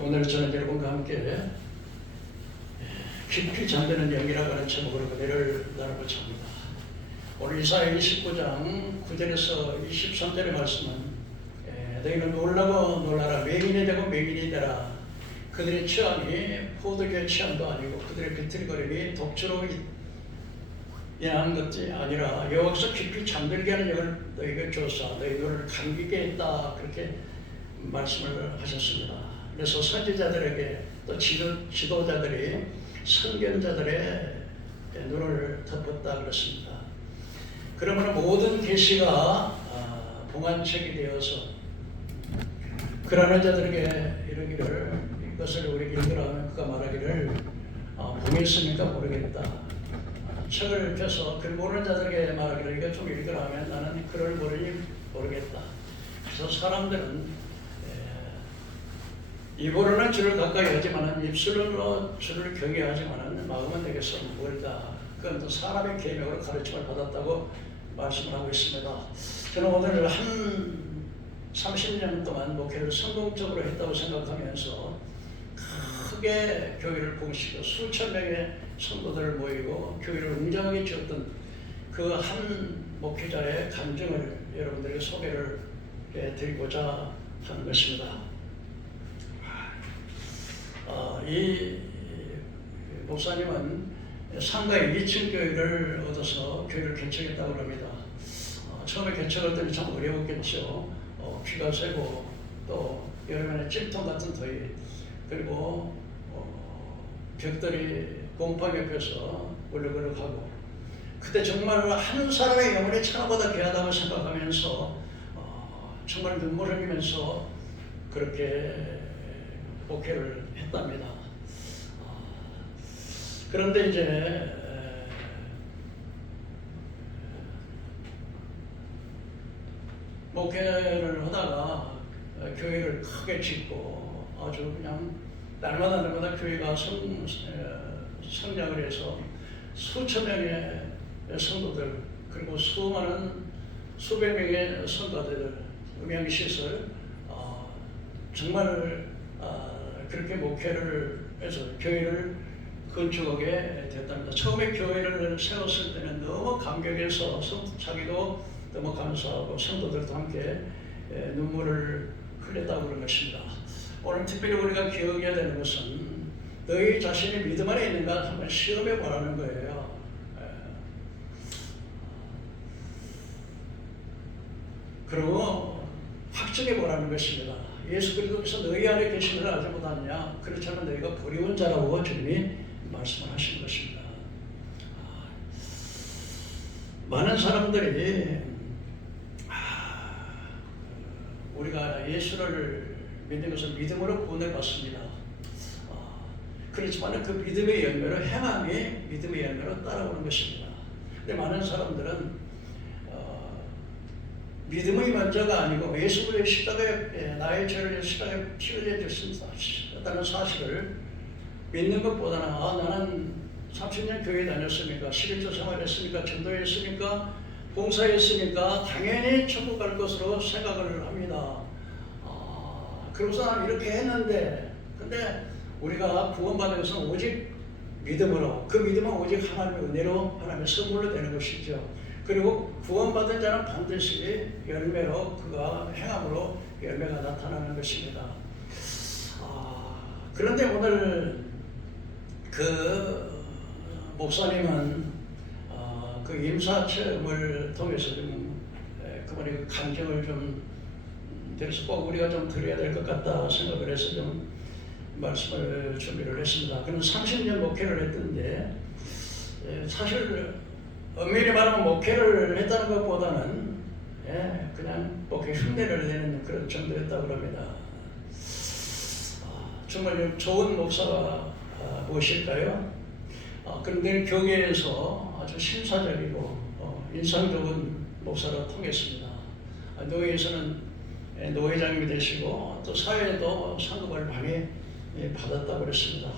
오늘 저는 여러분과 함께 깊이 잠드는 영이라고 하는 제목으로 은혜를 나눠보자 합니다. 오늘 이사야 29장 9절에서 23절의 말씀은 너희는 놀라고 놀라라. 맹인이 되고 맹인이 되라. 그들의 취함이 포도주의 취함도 아니고 그들의 비틀거림이 독주로 인한 것이 아니라 여호와께서 깊이 잠들게 하는 영을 너희에게 주었사 너희 눈을 감기게 했다. 그렇게 말씀을 하셨습니다. 그래서 선지자들에게 또 지도자들이 선견자들의 눈을 덮었다 그랬습니다. 그러면 모든 계시가 봉안책이 되어서 그러한 자들에게 이르기를 이것을 우리에게 읽으라면 그가 말하기를 봉했습니까 모르겠다. 책을 펴서 글 모르는 자들에게 말하기를 이거 좀 읽으라면 나는 글을 모르니 모르겠다. 그래서 사람들은 입으로는 주를 가까이 하지만 입술로 주를 경외하지만 마음은 내게서 멀다. 그건 또 사람의 계명으로 가르침을 받았다고 말씀을 하고 있습니다. 저는 오늘 한 30년 동안 목회를 성공적으로 했다고 생각하면서 크게 교회를 봉시고 수천 명의 성도들을 모이고 교회를 웅장하게 지었던 그 한 목회자의 감정을 여러분들에게 소개를 드리고자 하는 것입니다. 이 목사님은 상가의 2층 교회를 얻어서 교회를 개척했다고 합니다. 처음에 개척할 때는 참 어려웠겠죠. 비가 새고 또 여름에는 찜통 같은 더위 그리고 벽돌이 곰팡이 옆에서 울룩울룩하고 그때 정말 한 사람의 영혼이 천하보다 귀하다고 생각하면서 정말 눈물 흘리면서 그렇게 목회를 했답니다. 그런데 이제 목회를 하다가 교회를 크게 짓고 아주 그냥 날마다 교회가 성장을 해서 수천 명의 성도들 그리고 수백 명의 성가대들 음향시설 정말 그렇게 목회를 해서 교회를 건축하게 됐답니다. 처음에 교회를 세웠을 때는 너무 감격해서 자기도 너무 감사하고 성도들도 함께 눈물을 흘렸다고 그런 것입니다. 오늘 특별히 우리가 기억해야 되는 것은 너희 자신의 믿음 안에 있는가 한번 시험해 보라는 거예요. 그리고 확증해 보라는 것입니다. 예수 그리스도께서 너희 안에 계심을 알지 못하느냐? 그렇지 않으면 너희가 버리운 자라고 주님이 말씀을 하신 것입니다. 많은 사람들이 우리가 예수를 믿는 것을 믿음으로 구원해봤습니다. 그렇지만 그 믿음의 열매로 행함이 믿음의 열매로 따라오는 것입니다. 근데 많은 사람들은 믿음의 먼저가 아니고 예수 그리스도의 십자가에 나의 죄를 십자가에 피 흘려 주셨다는 사실을 믿는 것보다는 나는 30년 교회 다녔으니까 11조 생활했으니까 전도했으니까 봉사했으니까 당연히 천국 갈 것으로 생각을 합니다. 그러고서 난 이렇게 했는데 근데 우리가 구원받는 것은 오직 믿음으로 그 믿음은 오직 하나님의 은혜로 하나님의 선물로 되는 것이죠. 그리고 구원받은 자는 반드시 열매로 그가 행함으로 열매가 나타나는 것입니다. 그런데 오늘 그 목사님은 그 임사 체험을 통해서 좀 그분의 감정을 좀 그래서 꼭 우리가 좀 드려야 될 것 같다 생각을 해서 좀 말씀을 준비를 했습니다. 그는 30년 목회를 했던데 사실 엄밀히 말하면 목회를 했다는 것보다는 그냥 목회 흉내를 내는 그런 정도였다고 합니다. 정말 좋은 목사가 무엇일까요? 그런데 교계에서 아주 신사적이고 인상 좋은 목사로 통했습니다. 노회에서는 노회장님이 되시고 또 사회에도 상급을 많이 받았다고 그랬습니다.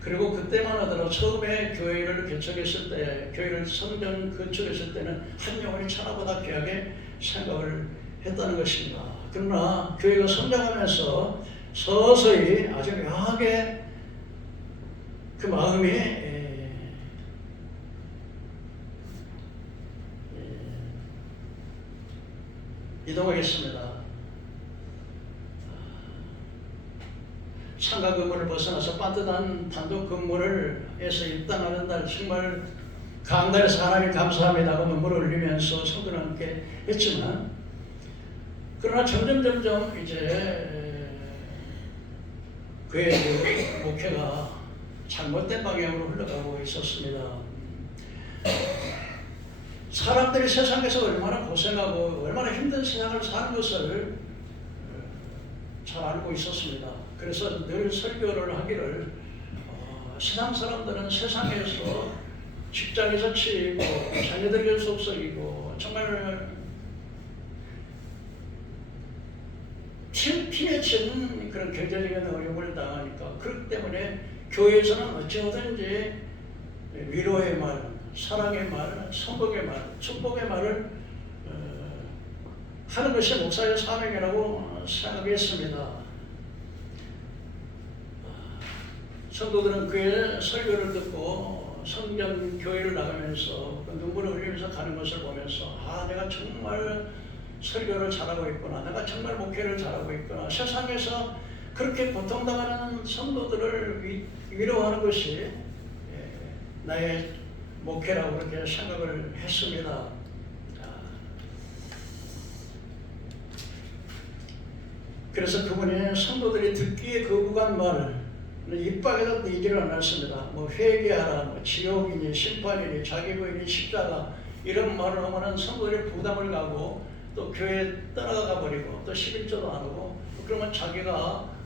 그리고 그때만 하더라도 처음에 교회를 개척했을 때, 교회를 성전 건축했을 때는 한 영혼이 천하보다 귀하게 생각을 했다는 것입니다. 그러나 교회가 성장하면서 서서히 아주 묘하게 그 마음이 이동하겠습니다. 상가 근무를 벗어나서 반듯한 단독 근무를해서 입당하는 날 정말 강단에서 하나님 감사합니다고 눈물을 흘리면서 성도를 함께 했지만, 그러나 점점 이제 그의 그 목회가 잘못된 방향으로 흘러가고 있었습니다. 사람들이 세상에서 얼마나 고생하고 얼마나 힘든 세상을 사는 것을 잘 알고 있었습니다. 그래서 늘 설교를 하기를 세상 사람들은 세상에서 직장에서 치이고 자녀들에게 속썩이고 정말 피해치는 그런 경제적인 어려움을 당하니까, 그렇기 때문에 교회에서는 어찌하든지 위로의 말, 사랑의 말, 성복의 말, 축복의 말을 하는 것이 목사의 사명이라고 생각했습니다. 성도들은 그의 설교를 듣고 성전 교회를 나가면서 그 눈물을 흘리면서 가는 것을 보면서 내가 정말 설교를 잘하고 있구나, 내가 정말 목회를 잘하고 있구나, 세상에서 그렇게 고통당하는 성도들을 위로하는 것이 나의 목회라고 그렇게 생각을 했습니다. 그래서 그분이 성도들이 듣기에 거부한 말을 입 밖에서 내지를 않았습니다. 뭐 회개하라, 뭐 지옥이니 심판이니 자기 부인이 십자가, 이런 말을 하면은 성도들이 부담을 가고 또 교회에 떠나가 버리고 또 11조도 안 하고, 그러면 자기가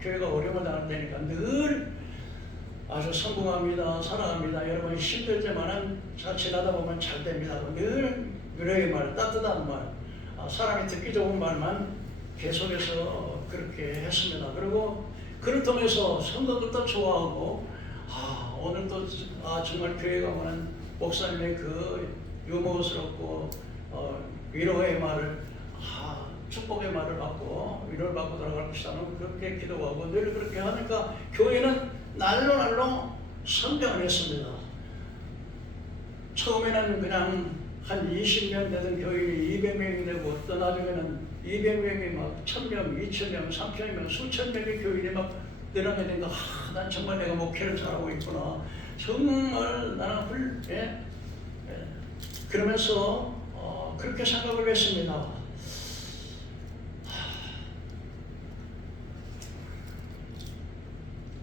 교회가 어려움을 당한다니까 늘 아주 성공합니다, 사랑합니다, 여러분 힘들지만은 지나다 보면 잘 됩니다, 늘 위로의 말, 따뜻한 말, 사람이 듣기 좋은 말만 계속해서 그렇게 했습니다. 그리고 그를 통해서 성도들도 좋아하고, 오늘도 정말 교회 가면은 목사님의 그 유머스럽고 위로의 말을, 축복의 말을 받고 위로를 받고 들어갈 것이라는 그렇게 기도하고 늘 그렇게 하니까 교회는 날로 성장을 했습니다. 처음에는 그냥 한 20년 되던 교인이 200명이 되고, 또 나중에는 200명이 막 1000명, 2000명, 3000명, 수천 명의 교인이 막 늘어나게 되니까, 난 정말 내가 목회를 잘하고 있구나, 정말 나는 그러면서 그렇게 생각을 했습니다.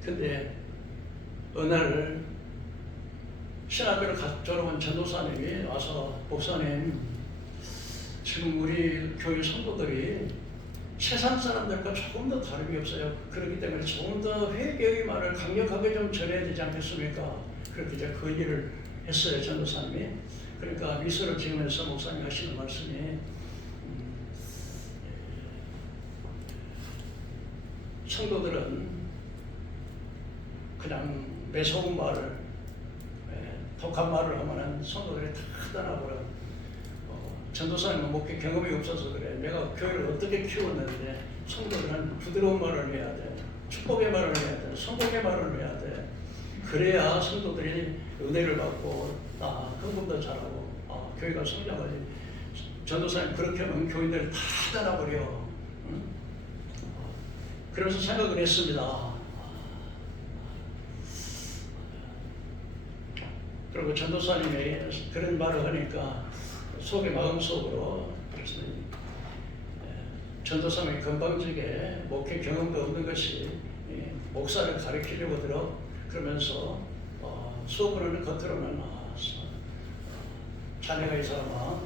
근데 어느 날 신학교를 졸업한 전도사님이 와서, 목사님, 지금 우리 교회 성도들이 세상 사람들과 조금 더 다름이 없어요. 그렇기 때문에 조금 더 회개의 말을 강력하게 좀 전해야 되지 않겠습니까? 그렇게 이제 건의를 했어요, 전도사님이. 그러니까 미소를 지으면서 목사님 하시는 말씀이, 성도들은 그냥 매서운 말을, 독한 말을 하면은 성도들이 다 떠나버려. 전도사님은 목회 경험이 없어서 그래. 내가 교회를 어떻게 키웠는데 성도들은 부드러운 말을 해야 돼, 축복의 말을 해야 돼, 성공의 말을 해야 돼. 그래야 성도들이 은혜를 받고 헌금도 잘하고 교회가 성장하지. 전도사님 그렇게 하면 교인들 다 떠나버려. 응? 그래서 생각을 했습니다. 그리고 전도사님이 그런 말을 하니까 마음속으로, 그래서 전도사님이 건방지게 목회 경험도 없는 것이 목사를 가르치려고 들어, 그러면서 수업을 하는 겉으로는 자네가 이 사람아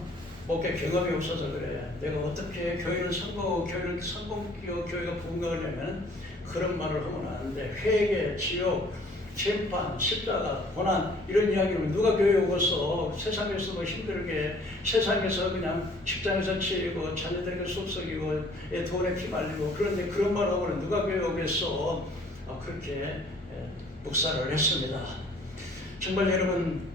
목회 경험이 없어서 그래, 내가 어떻게 교회를 성공시키고 교회가 부흥하려면 그런 말을 하면 안 돼. 회개, 지옥, 심판, 십자가, 고난, 이런 이야기를 누가 교회에 오고서 세상에서도 힘들게, 세상에서 그냥 직장에서 치이고 자녀들에게 속썩이고 돈에 피말리고, 그런데 그런 말 하고는 누가 교회에 오겠어. 그렇게 묵사를 했습니다. 정말 여러분,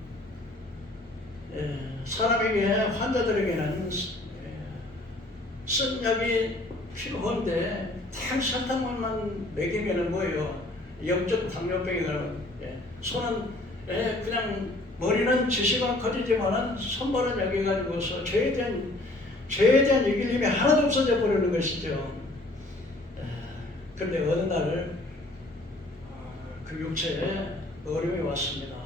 사람에게, 환자들에게는 쓴 약이 필요한데 딱 설탕물만 먹이면은 뭐예요? 영적 당뇨병이 가는. 손은 그냥 머리는 지식은 커지지만은 손발은 여기 가지고서 죄에 대한 이길림이 하나도 없어져 버리는 것이죠. 그런데 어느 날 그 육체에 어려움이 왔습니다.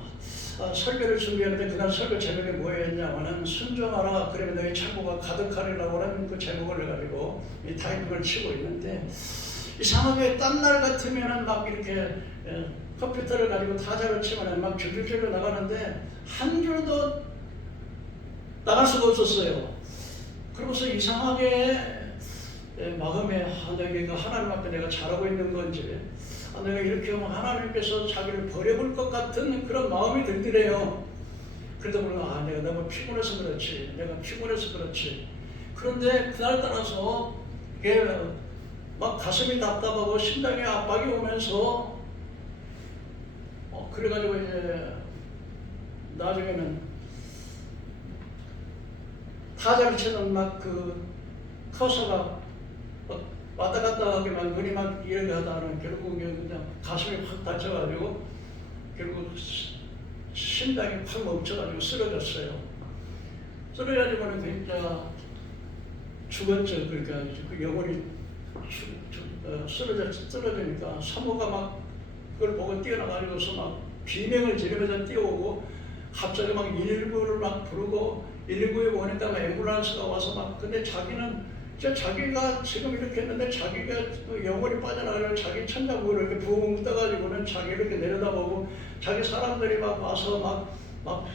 설교를 준비하는데 그날 설교 제목이 뭐였냐면은 순종하라 그러면 너희 창고가 가득하리라고 하는 그 제목을 가지고 이 타이밍을 치고 있는데 이상하게 딴날 같으면은 막 이렇게 컴퓨터를 가지고 타자를 치면은 막 줄줄줄 나가는데 한 줄도 나갈 수가 없었어요. 그러고서 이상하게 마음에 내가 하나님 앞에 내가 잘하고 있는 건지 내가 이렇게 하면 하나님께서 자기를 버려볼 것 같은 그런 마음이 들더래요. 그러다 보니까 내가 너무 피곤해서 그렇지, 그런데 그날따라서 이게 막 가슴이 답답하고 심장에 압박이 오면서 그래가지고 이제 나중에는 타자를 치는 막 그 커서가 왔다 갔다 하게 막 눈이 막 이렇게 하다는 결국 그냥 가슴이 확 다쳐가지고 결국 심장이 확 멈춰가지고 쓰러졌어요. 쓰러져가지고는 진짜 죽었죠. 그러니까 그 영혼이 쓰러지니까 사모가 막 그걸 보고 뛰어나가지고서 막 비명을 지르면서 뛰어오고 갑자기 막 119를 막 부르고 119에 오니까 앰뷸런스가 와서 막 근데 자기가 지금 이렇게 했는데 자기가 영혼이 빠져나가려고 자기 천장부를 이렇게 붕 떠가지고는 자기 이렇게 내려다보고 자기 사람들이 막 와서 막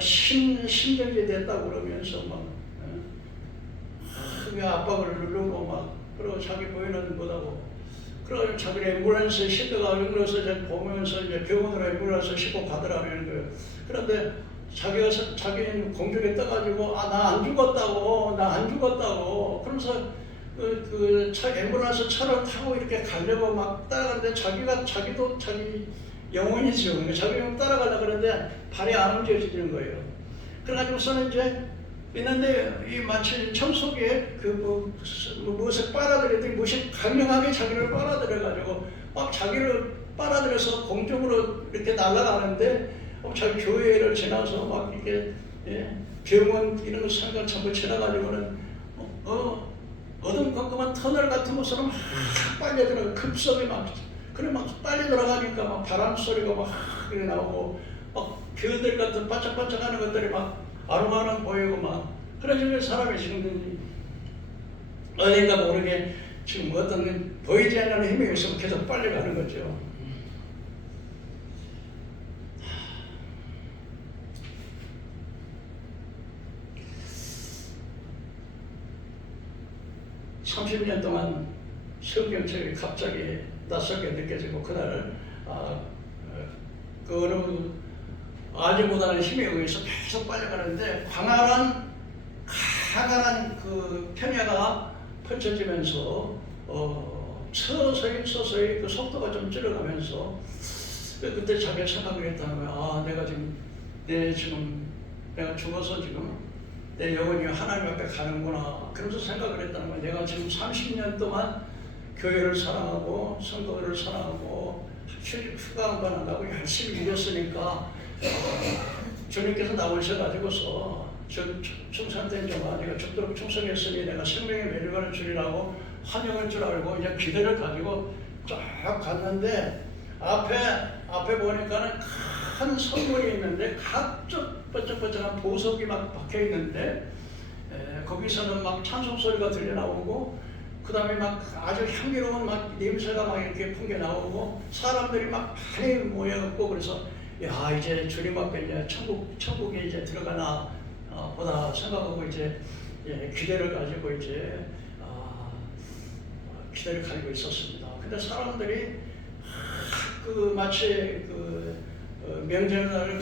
심정지 됐다고 그러면서 막 크게 압박을 누르고 막 그리고 자기 부인은 못하고 그러고 자기 앰뷸런스에 실려가지고 그래서 이제 보면서 이제 병원으로 앰뷸런스 싣고 가더라는 거예요. 그런데 자기는 공중에 떠가지고 나 안 죽었다고 그러면서 그 앰뷸런스 차를 타고 이렇게 가려고 막 따라가는데 자기도 자기 영혼이죠. 자기 따라가려고 그러는데 발이 안 움직여지는 거예요. 그래가지고서는 이제 있는데 이 마치 청소기에 무엇을 빨아들이더니 무엇이 강력하게 자기를 빨아들여가지고 막 자기를 빨아들여서 공중으로 이렇게 날아가는데 자기 교회를 지나서 막 이렇게 병원 이런 거 상가 전부 지나가지고는 어둠컴컴한 터널 같은 곳으로 막 빨려 들어가 급속에 막 그래 막 빨리 들어가니까 막 바람 소리가 막 이렇게 나오고 막 별들 같은 반짝반짝하는 것들이 막 아름아름 보이고 막 그래서 사람이 지금 어딘가 모르게 지금 어떤 보이지 않는 힘이 있으면 계속 빨려가는 거죠. 30년 동안 성경책이 갑자기 낯설게 느껴지고 그날 그 어느 알지 못하는 힘에 의해서 계속 빨려가는데 강한 그 평야가 펼쳐지면서 서서히 그 속도가 좀 줄어가면서 그때 자기가 생각을 했다는 거야. 내가 죽어서 지금 내 영혼이 하나님 앞에 가는구나. 그러면서 생각을 했다는 거야. 내가 지금 30년 동안 교회를 사랑하고 성도들을 사랑하고 휴가 한 번 안 가고 열심히 일했으니까 주님께서 나오셔가지고서 충성된 자가 네가 죽도록 충성했으니 내가 생명의 매력을 주리라고 환영할 줄 알고 이제 기대를 가지고 쫙 갔는데 앞에 보니까는 큰 성문이 있는데 각적 번쩍번쩍한 보석이 막 박혀 있는데 거기서는 막 찬송 소리가 들려 나오고 그 다음에 막 아주 향기로운 막 냄새가 막 이렇게 풍겨 나오고 사람들이 막 많이 모여갖고 그래서 야 이제 주님 앞에 이제 천국에 이제 들어가나 보다 생각하고 이제 기대를 가지고 이제 기대를 가지고 있었습니다. 근데 사람들이 그 마치 명절날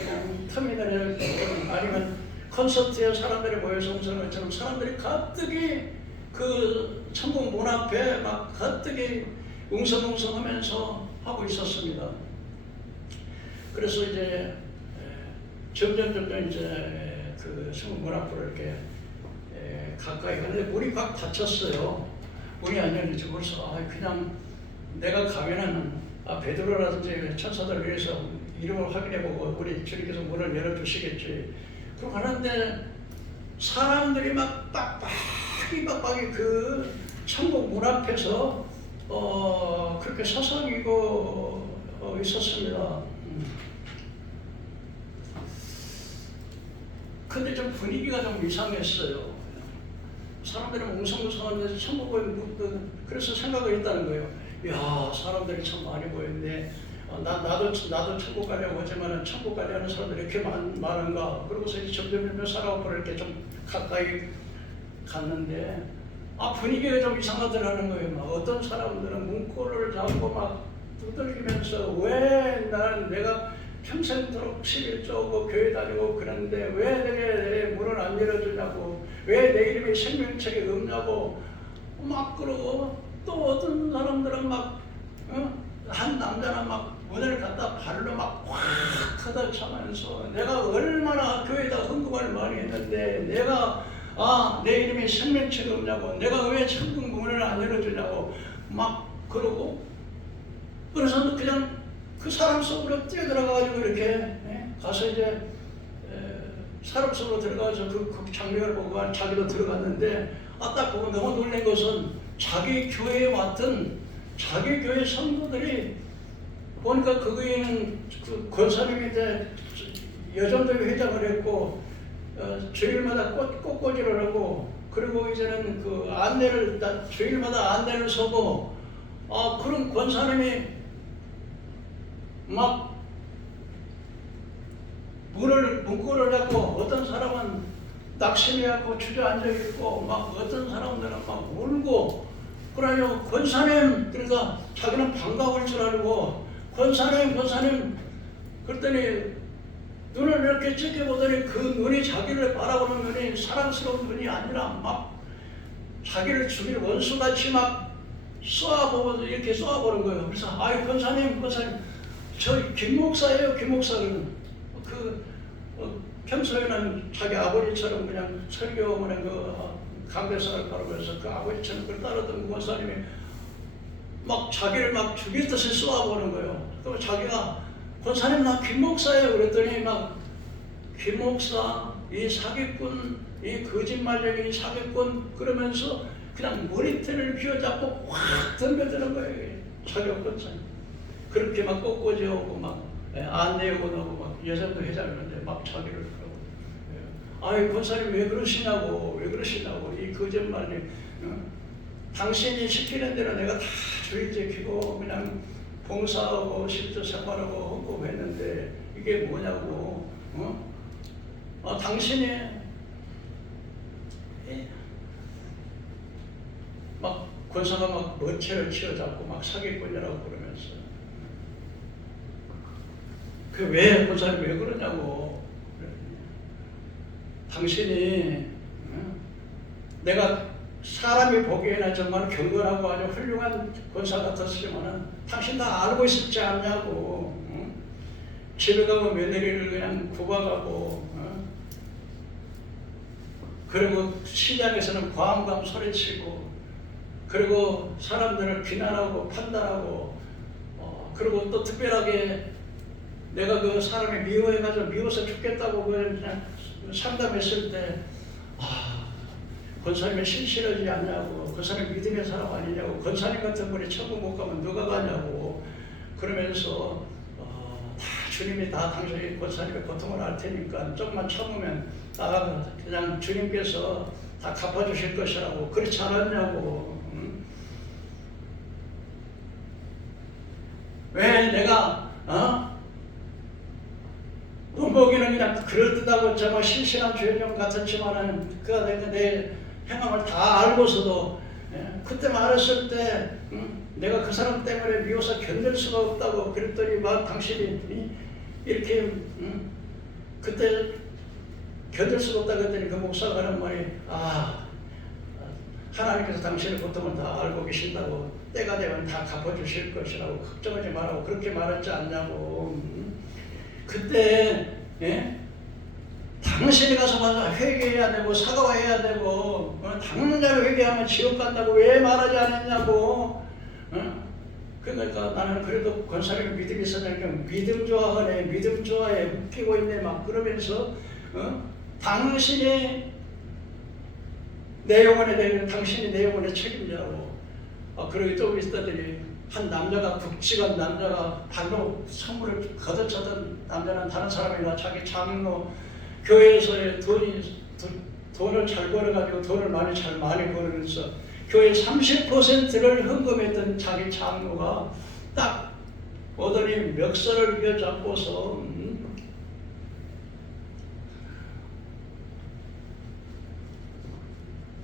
터미널에 아니면 콘서트에 사람들이 모여서 음성을 것처럼 사람들이 가뜩이 그 천국 문 앞에 막 가뜩이 웅성웅성하면서 하고 있었습니다. 그래서 이제 점점 이제 그 천국 문 앞으로 이렇게 가까이 가는데 문이 꽉 닫혔어요. 문이 안 열리지. 그래서 그냥 내가 가면은 베드로라든지 천사들 위해서 이름을 확인해보고 우리 주님께서 문을 열어주시겠지. 그럼 하는데 사람들이 막 빡빡이 그 천국 문 앞에서 그렇게 서성이고 있었습니다. 근데 좀 분위기가 좀 이상했어요. 사람들이 웅성웅성한 데서 천국을 그래서 생각을 했다는 거예요. 야, 사람들이 참 많이 모였네. 나도 천국 가려고 하지만 천국 가려는 사람들이 이렇게 많은가. 그러고서 이제 점점 사람하고 이렇게 좀 가까이 갔는데 분위기가 좀 이상하더라는 거예요. 막 어떤 사람들은 문고를 잡고 막 두들기면서 왜 내가 평생도록 11조 오고 교회 다니고 그런데 왜 내 문을 안 열어주냐고, 왜 내 이름이 생명책에 없냐고 막 그러고, 또 어떤 사람들은 막 한 남자는 막 문을 갖다 발로 막 확 걷어차면서 내가 얼마나 교회에다 헌금을 많이 했는데 내가 내 이름이 생명책이 없냐고, 내가 왜 천국 문을 안 열어주냐고 막 그러고, 그래서 그냥 그 사람 속으로 뛰어들어가가지고 이렇게 가서 이제 사람 속으로 들어가서 그 장면을 보고 자기도 들어갔는데 딱 보고 너무 놀란 것은 자기 교회에 왔던 자기 교회 성도들이 보니까 거기에는 그 권사님이 이제 여전도회 회장을 했고 주일마다 꽃꽂이를 하고, 그리고 이제는 그 안내를 주일마다 안내를 서고 그런 권사님이 막 문구를 잡고 어떤 사람은 낙심해갖고 주저앉아 있고 막 어떤 사람들은 막 울고 그러냐고, 권사님, 그러니까 자기는 반가울 줄 알고 권사님 그랬더니 눈을 이렇게 찌켜보더니 그 눈이 자기를 바라보는 눈이 사랑스러운 눈이 아니라 막 자기를 죽일 원수같이 막 쏘아보고 이렇게 쏘아보는 거예요. 그래서 권사님 저 김목사예요. 김목사는 평소에는 자기 아버지처럼 그냥 설교문에 강대상을 바르면서 그 아버지처럼 그걸 따르던 권사님이 막 자기를 막 죽일 듯이 쏘아보는 거예요. 그럼 자기가 권사님 나 김목사예요. 그랬더니 막 김목사 이 사기꾼, 이 거짓말쟁이 사기꾼 그러면서 그냥 머리털을 휘어잡고 확 덤벼드는 거예요. 자기가 권사님. 그렇게 막 꽃꽂이 오고 막 안내오고 나고 막 여자도 회장이는데 막 자기를 그러고, 권사님 왜 그러시냐고 이 거짓말이 당신이 시키는 대로 내가 다 주의 지키고 그냥 봉사하고 실제 생활하고 헌금했는데 이게 뭐냐고, 당신이 막 권사가 막 머리채를 치어잡고 막 사기꾼이라고 그러면서 왜 권사님 왜 그러냐고, 당신이 내가 사람이 보기에는 정말 경건하고 아주 훌륭한 권사 같았지만은 당신 다 알고 있었지 않냐고. 집에 가면 며느리를 그냥 구박하고, 그리고 시장에서는 과음감 소리치고, 그리고 사람들을 비난하고 판단하고, 그리고 또 특별하게 내가 그 사람이 미워해가지고 미워서 죽겠다고 그냥 상담했을 때 권사님이 신실하지 않냐고, 권사님 믿음의 사람 아니냐고, 권사님 같은 분이 천국 못 가면 누가 가냐고 그러면서 다 주님이 다 당신이 권사님의 고통을 알 테니까 조금만 참으면 그냥 주님께서 다 갚아주실 것이라고, 그렇지 않았냐고. 왜 내가 본보기는 그냥 그럴듯하고 정말 신실한 죄종 같았지만은 그가 내 행함을 다 알고서도 그때 말했을 때 내가 그 사람 때문에 미워서 견딜 수가 없다고 그랬더니 막 당신이 이렇게 그때 견딜 수가 없다 그랬더니 그 목사가 하는 말이 하나님께서 당신의 고통을 다 알고 계신다고, 때가 되면 다 갚아주실 것이라고 걱정하지 말라고 그렇게 말했지 않냐고. 그때 당신이 가서 회개해야 되고 사과해야 되고 당장 회개하면 지옥 간다고 왜 말하지 않았냐고. 그러니까 나는 그래도 권사님 믿음이 있었다니까 믿음 좋아하네, 믿음 좋아해, 웃기고 있네 막 그러면서 당신이 내 영혼에 대해 당신이 내 영혼의 책임자고. 그러기 좀 있었더니 한 남자가 굵직한 남자가 발로 선물을 걷어차던 남자는 다른 사람이나 자기 장로 교회에서의 돈을 잘 벌어가지고 돈을 많이 벌으면서 교회 30%를 헌금했던 자기 장로가 딱 오더니 멱살을 휘어잡고서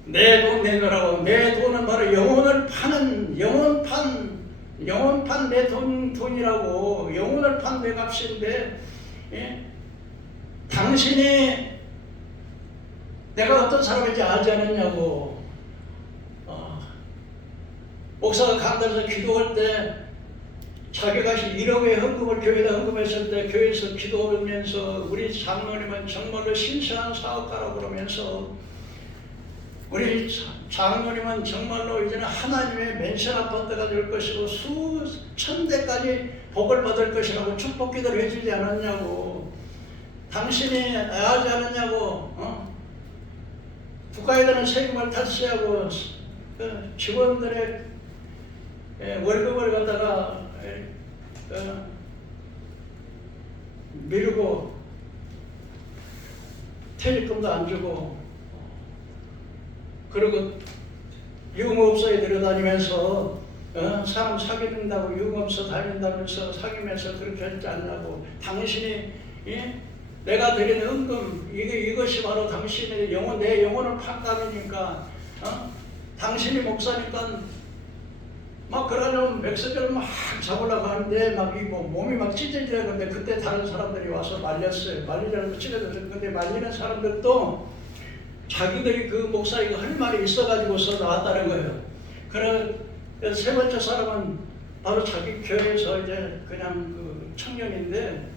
내 돈 내놓으라고. 내 돈은 바로 영혼을 파는 영혼판 내 돈이라고. 영혼을 판 내 값인데 당신이 내가 어떤 사람인지 알지 않았냐고. 목사가 강단에서 기도할 때 자기가 1억의 헌금을 교회에다 헌금했을 때 교회에서 기도하면서 우리 장로님은 정말로 신실한 사업가라고 그러면서 우리 장로님은 정말로 이제는 하나님의 맨션 아파트가 될 것이고 수천 대까지 복을 받을 것이라고 축복 기도를 해주지 않았냐고. 당신이 하지 않았냐고. 국가에 대한 세금을 탈세하고 직원들의 월급을 갖다가 미루고 퇴직금도 안 주고 그리고 유흥업소에 들어다니면서 사람 사귀는다고 유흥업소 다닌다면서 사귀면서 그렇게 하지 않냐고. 당신이 내가 드리는 헌금 이것이 바로 당신의 영혼, 내 영혼을 판단이니까 당신이 목사니까 막 그러려면 맥스를 막 잡으려고 하는데 막 몸이 막 찢어지는데 그때 다른 사람들이 와서 말렸어요. 말리려고 찢어졌어요. 근데 말리는 사람들도 자기들이 그 목사에게 할 말이 있어가지고서 나왔다는 거예요. 그래서 세 번째 사람은 바로 자기 교회에서 이제 그냥 그 청년인데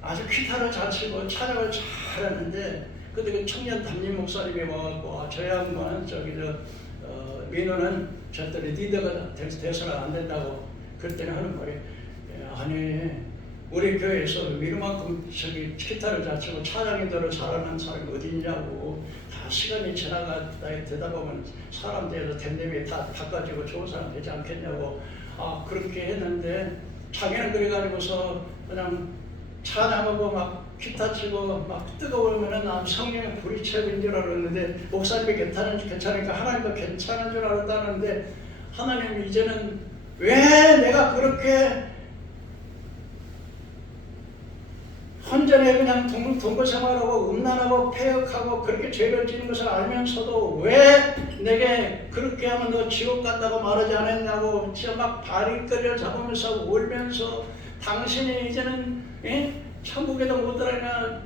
아주 기타를 잘 치고 찬양을 잘하는데 근데 그 청년 담임 목사님이 와갖고 저 양반은 민호는 절대 리더가 돼서는 안 된다고 그때는 하는 말이 아니 우리 교회에서 민호만큼 기타를 잘 치고 찬양인들을 잘하는 사람이 어디 있냐고. 다 시간이 지나가다 되다 보면 사람들에서 댐댐이 다 바꿔지고 좋은 사람 되지 않겠냐고. 그렇게 했는데 자기는 그래가지고서 그냥 찬양하고 막 기타 치고 막 뜨거우면은 성령의 불이 채인 줄 알았는데 목사님이 괜찮으니까 하나님도 괜찮은 줄 알았다는데 하나님이 이제는 왜 내가 그렇게 헌전에 그냥 동거 생활하고 음란하고 폐역하고 그렇게 죄를 지는 것을 알면서도 왜 내게 그렇게 하면 너 지옥 간다고 말하지 않았냐고. 진짜 막 발이 끌려 잡으면서 울면서 당신이 이제는 천국에도 못 들어가냐.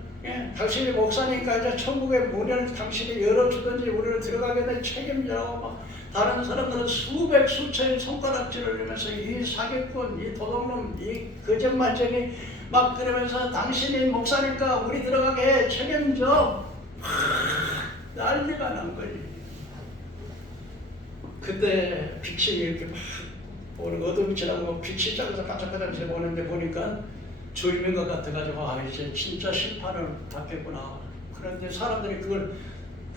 당신이 목사니까 이제 천국의 문을 당신이 열어주든지 우리를 들어가게 될 책임자라고 막 다른 사람들은 수백 수천의 손가락질을 하면서 이 사기꾼, 이 도둑놈, 이 거짓말쟁이 막 그러면서 당신이 목사니까 우리 들어가게 책임져. 난리가 난 거지. 그때 빛이 이렇게 막 오늘 어둠이 지나고 빛이 작아서 깜짝깜짝 보는데 보니까 주임인 것 같아가지고 이제 진짜 심판을 받겠구나. 그런데 사람들이 그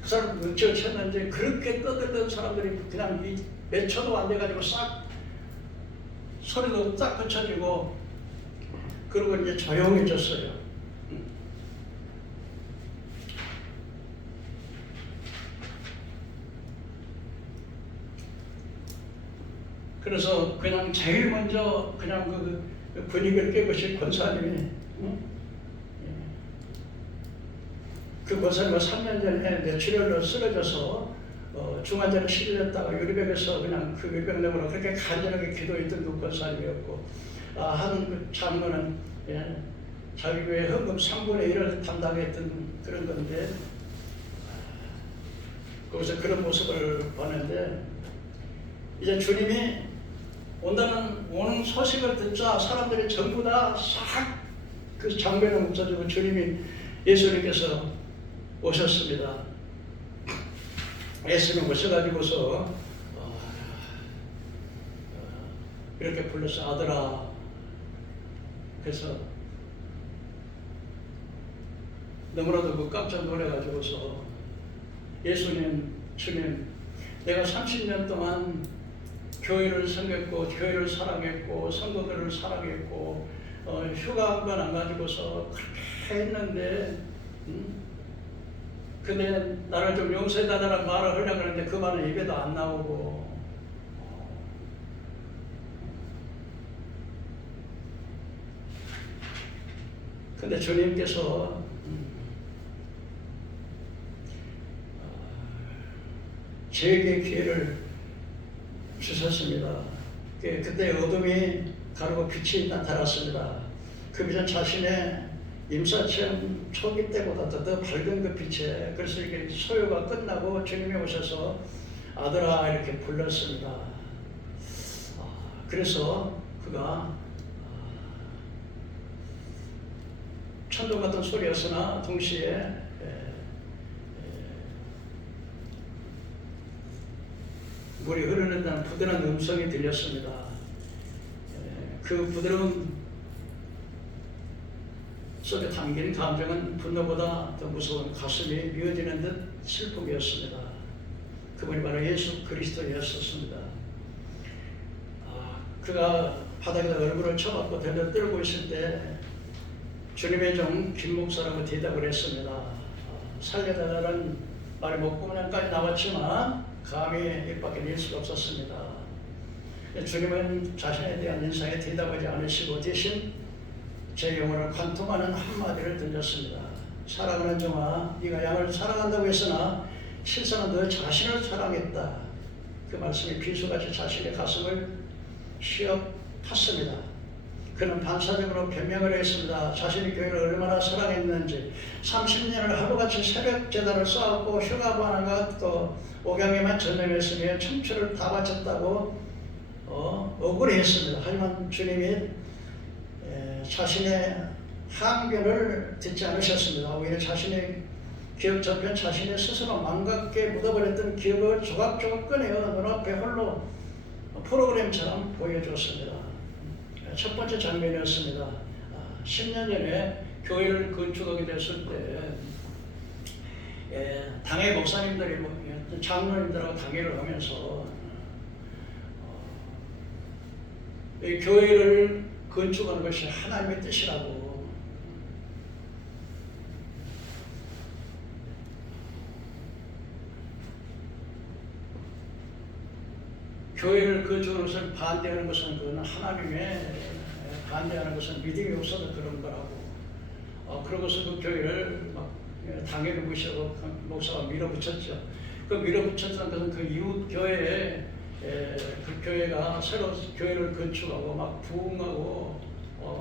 사람 눈치를 챘는데 그렇게 떠들던 사람들이 그냥 몇 초도 안 돼가지고 싹 소리도 딱 그쳐지고 그리고 이제 조용해졌어요. 그래서 그냥 제일 먼저 그냥 그 분위기를 깨우신 권사님이 그 권사님은 3년 전에 뇌출혈로 쓰러져서 중환자로 실렸다가 유리병에서 그냥 그 유리병으로 그렇게 간절하게 기도했던 그 권사님이었고 한 장로는 자기 교회 헌금 3분의 1을 담당했던 그런 건데 거기서 그런 모습을 봤는데 이제 주님이 오는 소식을 듣자 사람들이 전부 다 싹 그 장면을 멈춰주고 예수님께서 오셨습니다. 예수님 오셔가지고서 이렇게 불러서 아들아. 그래서 너무나도 그 깜짝 놀래가지고서 주님, 내가 30년 동안 교회를 섬겼고 교회를 사랑했고 성도들을 사랑했고 휴가 한 번 안 가지고서 그렇게 했는데 근데 나를 좀 용서해달라는 말을 하려고 하는데 그 말은 입에도 안 나오고 근데 주님께서 저에게 기회를 주셨습니다. 그때 어둠이 가르고 빛이 나타났습니다. 그 빛은 자신의 임사체험 초기 때보다 더 밝은 그 빛에, 그래서 이게 소요가 끝나고 주님이 오셔서 아들아 이렇게 불렀습니다. 그래서 그가 천둥 같은 소리였으나 동시에 물이 흐르는 부드러운 음성이 들렸습니다. 그 부드러운 속에 담긴 감정은 분노보다 더 무서운 가슴이 미어지는 듯 슬픔이었습니다. 그분이 바로 예수 그리스도였었습니다. 그가 바닥에다 얼굴을 쳐박고 덜덜 떨고 있을 때 주님의 종 김 목사라고 대답을 했습니다. 살려달라는 말이 목구멍까지 나왔지만 감히 입 밖에 낼 수가 없었습니다. 주님은 자신에 대한 인상에 대답하지 않으시고 대신 제 영혼을 관통하는 한마디를 던졌습니다. 사랑하는 종아, 네가 양을 사랑한다고 했으나 실상은 너 자신을 사랑했다. 그 말씀이 비수같이 자신의 가슴을 휘어 탔습니다. 그는 반사적으로 변명을 했습니다. 자신이 교회를 얼마나 사랑했는지, 30년을 하루같이 새벽 제단을 쌓았고 휴가도 안 하고 또 옥양에만 전념했으며 청춘을 다 바쳤다고 억울해했습니다. 하지만 주님이 자신의 항변을 듣지 않으셨습니다. 오히려 자신의 기억 저편, 자신의 스스로 망각게 묻어버렸던 기억을 조각조각 꺼내어 눈앞에 홀로 프로그램처럼 보여주었습니다. 첫 번째 장면이었습니다. 10년 전에 교회를 건축하게 됐을 때 당회 목사님들이 장로님들하고 당회를 하면서 이 교회를 건축하는 것이 하나님의 뜻이라고 교회를 건축하는 것을 반대하는 것은 그건 하나님의 반대하는 것은 믿음이 없어서 그런 거라고 그러고서 그 교회를 막 당회를 무시하고 목사가 밀어붙였죠. 그 밀어붙였던 것은 그 이웃 교회에 그 교회가 새로 교회를 건축하고 막 부흥하고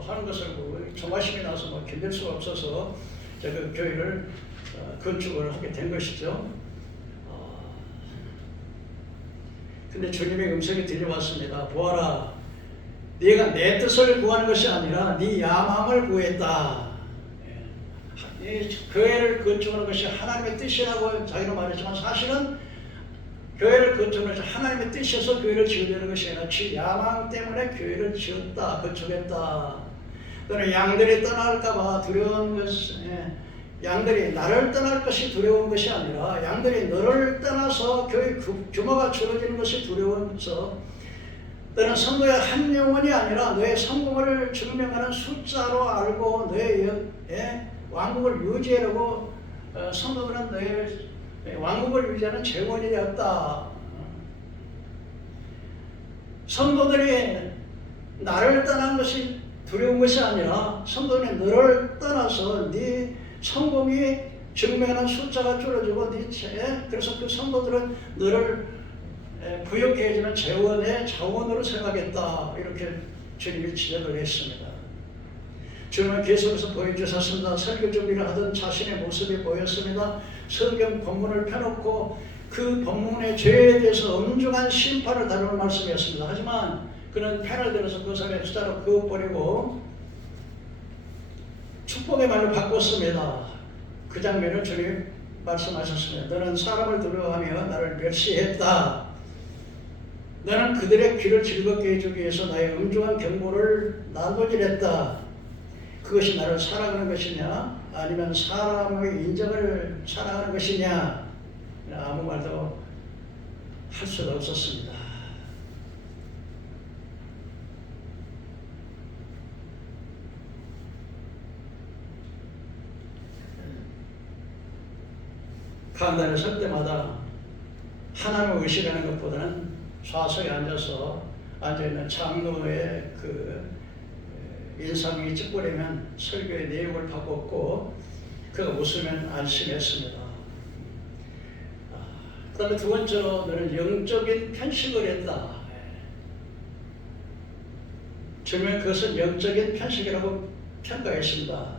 하는 것을 보고 조바심이 나서 막 견딜 수가 없어서 그 교회를 건축을 하게 된 것이죠. 근데 주님의 음성이 들려왔습니다. 보아라, 네가 내 뜻을 구하는 것이 아니라 네 야망을 구했다. 이 교회를 건축하는 것이 하나님의 뜻이라고 자기는 말했지만 사실은 교회를 건축하는 것이 하나님의 뜻이어서 교회를 지으려는 것이 아니라 지 야망 때문에 교회를 지었다, 건축했다. 또는 양들이 떠날까봐 두려운 것은 양들이 나를 떠날 것이 두려운 것이 아니라 양들이 너를 떠나서 교회 규모가 줄어지는 것이 두려워서 너는 성도의 한 영혼이 아니라 너의 성공을 증명하는 숫자로 알고 너의 왕국을 유지하려고 성도들은 너의 왕국을 유지하는 재원이 되었다. 성도들이 나를 떠난 것이 두려운 것이 아니라 성도들이 너를 떠나서 네 성공이 증명하는 숫자가 줄어지고 그래서 그 성도들은 너를 부욕해 해주는 재원의 자원으로 생각했다. 이렇게 주님이 지적을 했습니다. 주님은 계속해서 보여주셨습니다. 설교 준비를 하던 자신의 모습이 보였습니다. 성경 본문을 펴놓고 그 본문의 죄에 대해서 엄중한 심판을 다루는 말씀이었습니다. 하지만 그는 펜을 들어서 그 사람의 숫자로 그어버리고 축복의 말로 바꿨습니다. 그 장면을 주님 말씀하셨습니다. 너는 사람을 두려워하며 나를 멸시했다. 나는 그들의 귀를 즐겁게 해주기 위해서 나의 엄중한 경고를 난도질했다. 그것이 나를 사랑하는 것이냐 아니면 사람의 인정을 사랑하는 것이냐. 아무 말도 할 수가 없었습니다. 강단에 설 때마다 하나님을 의식하는 것보다는 좌석에 앉아있는 장로의 그 인상이 찌푸리면 설교의 내용을 바꿨고 그가 웃으면 안심했습니다. 그 다음에 두 번째로 너는 영적인 편식을 했다. 주님은 그것을 영적인 편식이라고 평가했습니다.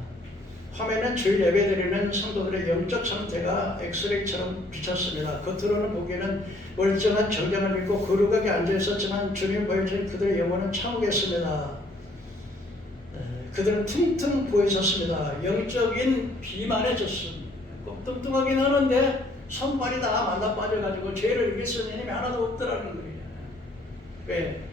화면은 주일 예배드리는 성도들의 영적 상태가 엑스레이처럼 비쳤습니다. 겉으로는 보기에는 멀쩡한 정장을 입고 거룩하게 앉아있었지만 주님 보여준 그들의 영혼은 참혹했습니다. 그들은 퉁퉁 부어있었습니다. 영적인 비만해졌습니다. 뚱뚱하긴 하는데 손발이 다 말라 빠져가지고 죄를 이길 수 있는 힘이 하나도 없더라는 거예요. 왜?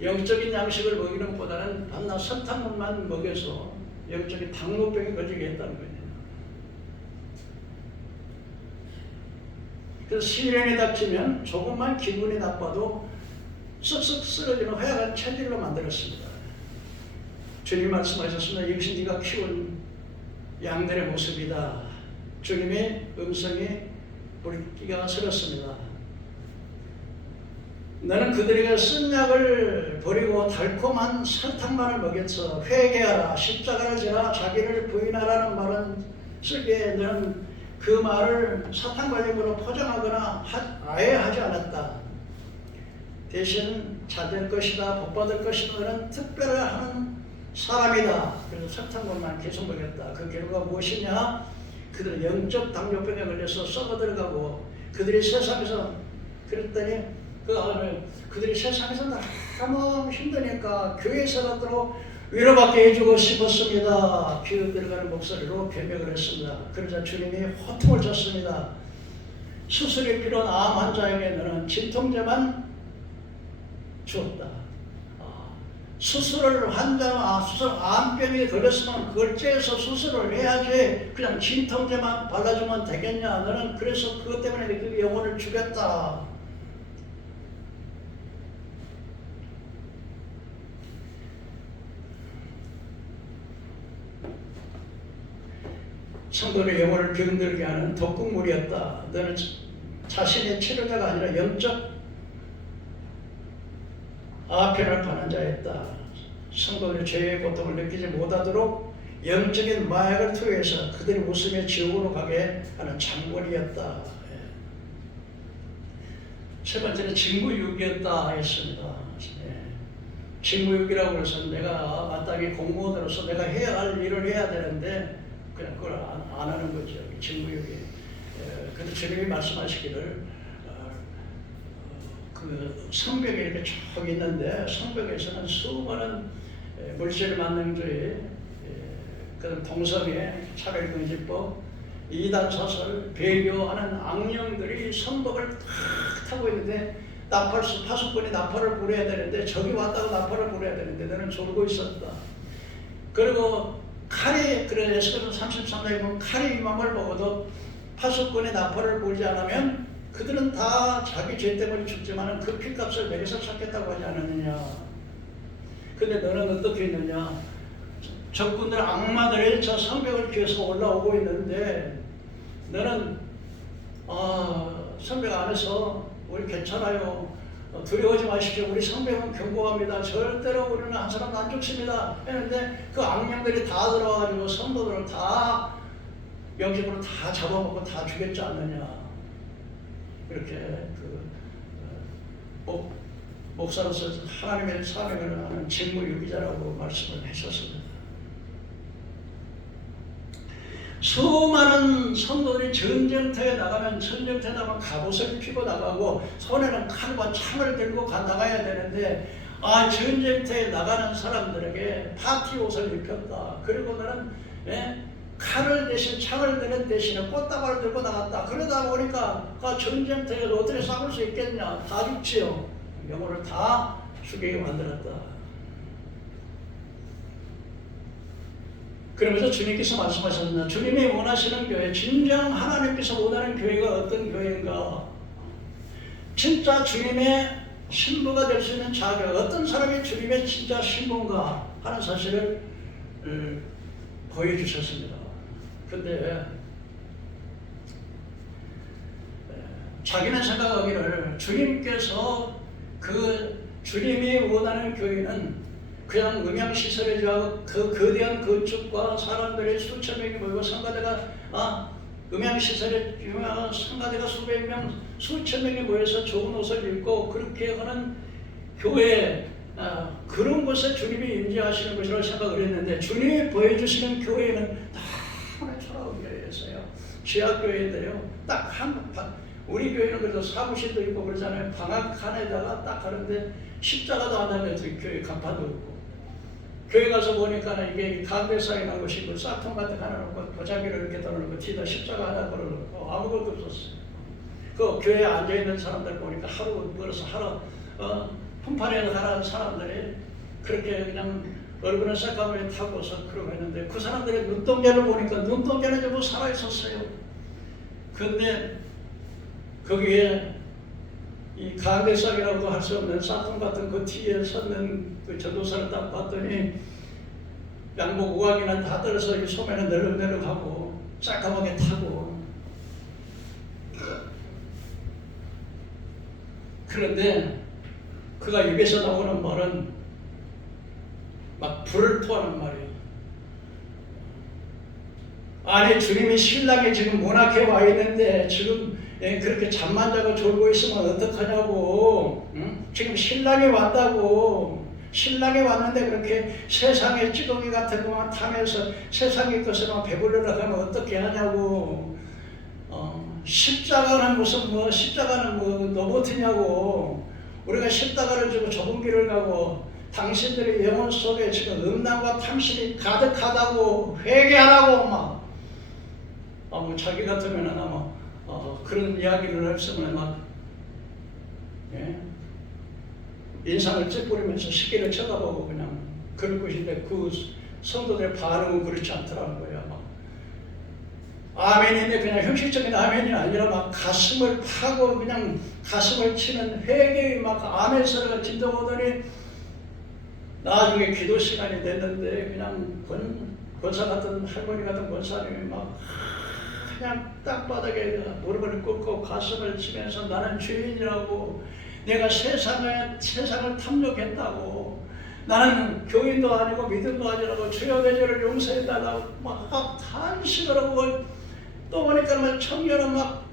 영적인 양식을 먹이는 것보다는 밤낮 설탕물만 먹여서 영적인 당뇨병에 걸리게 했다는 거예요. 그래서 시련이 닥치면 조금만 기분이 나빠도 쓱쓱 쓰러지는 허약한 체질로 만들었습니다. 주님 말씀하셨습니다. 이것이 네가 키운 양들의 모습이다. 주님의 음성이 우리 귀가 슬었습니다. 너는 그들에게 쓴 약을 버리고 달콤한 설탕만을 먹였어. 회개하라, 십자가를 지라, 자기를 부인하라는 말은 쓰기에 너는 그 말을 사탕발림으로 포장하거나 아예 하지 않았다. 대신 잘될 것이다, 복받을 것이다, 너는 특별한 사람이다. 그래서 설탕물만 계속 먹였다. 그 결과가 무엇이냐? 그들은 영적 당뇨병에 걸려서 썩어 들어가고 그들이 세상에서 그랬더니 그들이 세상에서 너무 힘드니까 교회에서라도 위로받게 해주고 싶었습니다. 귀로 들어가는 목소리로 변명을 했습니다. 그러자 주님이 호통을 쳤습니다. 수술이 필요한 암 환자에게 너는 진통제만 주었다. 수술 암병이 걸렸으면 그걸 째서 수술을 해야지 그냥 진통제만 발라주면 되겠냐. 너는 그래서 그것 때문에 그 영혼을 죽였다. 성도의 영혼을 병들게 하는 독극물이었다. 너는 자신의 치료자가 아니라 영적 아편을 파는 자였다. 성도들이 죄의 고통을 느끼지 못하도록 영적인 마약을 투여해서 그들이 웃으며 지옥으로 가게 하는 장본이었다. 세 번째는 직무유기였다 했습니다. 직무유기라고 해서 내가 마땅히 공무원으로서 내가 해야 할 일을 해야 되는데 그냥 그걸 안 하는 거죠. 직무유기. 그래서 주님이 말씀하시기를 그 성벽에 이렇게 쭉 있는데 성벽에서는 수많은 물질만능주의, 그런 동성애, 차별금지법, 이단사설, 배교하는 악령들이 성벽을 탁 타고 있는데 파수꾼이 나팔을 불어야 되는데 저기 왔다고 나팔을 불어야 되는데 너는 졸고 있었다. 그리고 칼이 그래 에스겔서 33장에 보면 칼이 임함을 먹어도 파수꾼이 나팔을 불지 않으면 그들은 다 자기 죄 때문에 죽지만 그 피값을 내게서 찾겠다고 하지 않았느냐. 근데 너는 어떻게 했느냐. 적군들 악마들이 저 성벽을 피해서 올라오고 있는데 너는 성벽 안에서 우리 괜찮아요. 두려워하지 마십시오. 우리 성벽은 견고합니다. 절대로 우리는 한 사람도 안 죽습니다. 했는데 그 악령들이 다 들어와가지고 성도들을 다 영적으로 다 잡아먹고 다 죽였지 않느냐. 이렇게 목사로서 하나님의 사명을 하는 직무유기자라고 말씀을 하셨습니다. 수많은 성도들이 전쟁터에 나가면 갑옷을 입히고 나가고 손에는 칼과 창을 들고 나가야 되는데 전쟁터에 나가는 사람들에게 파티 옷을 입혔다. 그리고 나는 칼을 대신 창을 드는 대신에 꽃다발을 들고 나갔다. 그러다 보니까 전쟁터에 어떻게 싸울 수 있겠냐. 다 죽지요. 영혼을 다 죽이게 만들었다. 그러면서 주님께서 말씀하셨나, 주님이 원하시는 교회, 진정 하나님께서 원하는 교회가 어떤 교회인가, 진짜 주님의 신부가 될 수 있는 자격, 어떤 사람이 주님의 진짜 신부인가 하는 사실을 보여주셨습니다. 근데 자기는 생각하기를 주님께서 주님이 원하는 교회는 그냥 음향시설이죠. 그 거대한 건축과 사람들이 수천 명이 모이고 성가대가 음향시설에 유명한 성가대가 수백 명, 수천 명이 모여서 좋은 옷을 입고 그렇게 하는 교회, 그런 곳에 주님이 임재하시는 것이라고 생각을 했는데, 주님이 보여주시는 교회는 너무나 초라한 교회였어요. 지하교회인데요. 딱 우리 교회는 그래도 사무실도 있고 그러잖아요. 방앗간에다가 딱 하는데 십자가도 안 하면 교회 간판도 없고, 교회 가서 보니까 이게 가운데사에 난 것이 싹통 같은 거 하나 놓고 도자기를 이렇게 떨어놓고 뒤에다 십자가 하나 걸어놓고 아무것도 없었어요. 그 교회에 앉아있는 사람들 보니까 하루 벌어서 하루 품팔이를 하는 사람들이 그렇게 그냥 얼굴은 새까맣게 타고서 그러고 했는데, 그 사람들의 눈동자를 보니까 눈동자는 전부 살아있었어요. 그런데 거기에 이 가운데삭이라고 할 수 없는 싹통 같은 그 뒤에 섰는 그 전도사를 딱 봤더니 양복 우악이는 다 떨어서 이 소매는 널럭널럭하고 새까맣게 타고, 그런데 그가 입에서 나오는 말은 막 불을 토하는 말이에요. 아니, 주님이 신랑이 지금 문학회 와 있는데 지금 그렇게 잠만 자고 졸고 있으면 어떡하냐고. 지금 신랑이 왔다고. 신랑이 왔는데 그렇게 세상의 찌꺼기 같은 것만 타면서 세상의 것으로만 배부르려고 하면 어떻게 하냐고. 십자가는 무슨 십자가는 로봇이냐고. 우리가 십자가를 지고 좁은 길을 가고 당신들의 영혼 속에 지금 음란과 탐심이 가득하다고 회개하라고 막. 자기 같으면 아마 그런 이야기를 했으면 인상을 찌푸리면서 시계를 쳐다보고 그냥 그럴 것인데, 그 성도들의 반응은 그렇지 않더라는 거예요. 아멘인데 그냥 형식적인 아멘이 아니라 막 가슴을 파고 그냥 가슴을 치는 회개의 막 아멘 소리가 진동하더니, 나중에 기도 시간이 됐는데 그냥 권사 같은 할머니 같은 권사님이 막 그냥 땅바닥에 무릎을 꿇고 가슴을 치면서 나는 죄인이라고, 내가 세상을 탐욕했다고, 나는 교인도 아니고 믿음도 아니라고 주여 내 죄를 용서해달라고 막 탄식을 하고, 또 보니까 청년은 막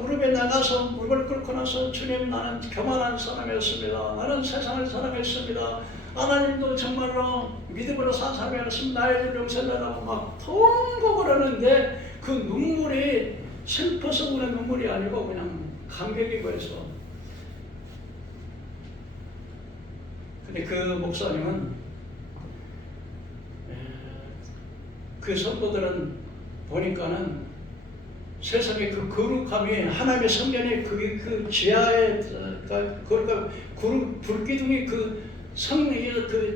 무릎에 나가서 무릎을 꿇고 나서 주님, 나는 교만한 사람이었습니다. 나는 세상을 사랑했습니다. 하나님도 정말로 믿음으로 산 사람이었습니다. 나의 죄를 용서해달라고 막 통곡을 하는데, 그 눈물이 슬퍼서 우는 눈물이 아니고 그냥 감격이고 해서. 근데 그 목사님은 그 성도들은 보니까는 세상의 그 거룩함이, 하나님의 성전의 그 지하에 그러니까 불기둥이 그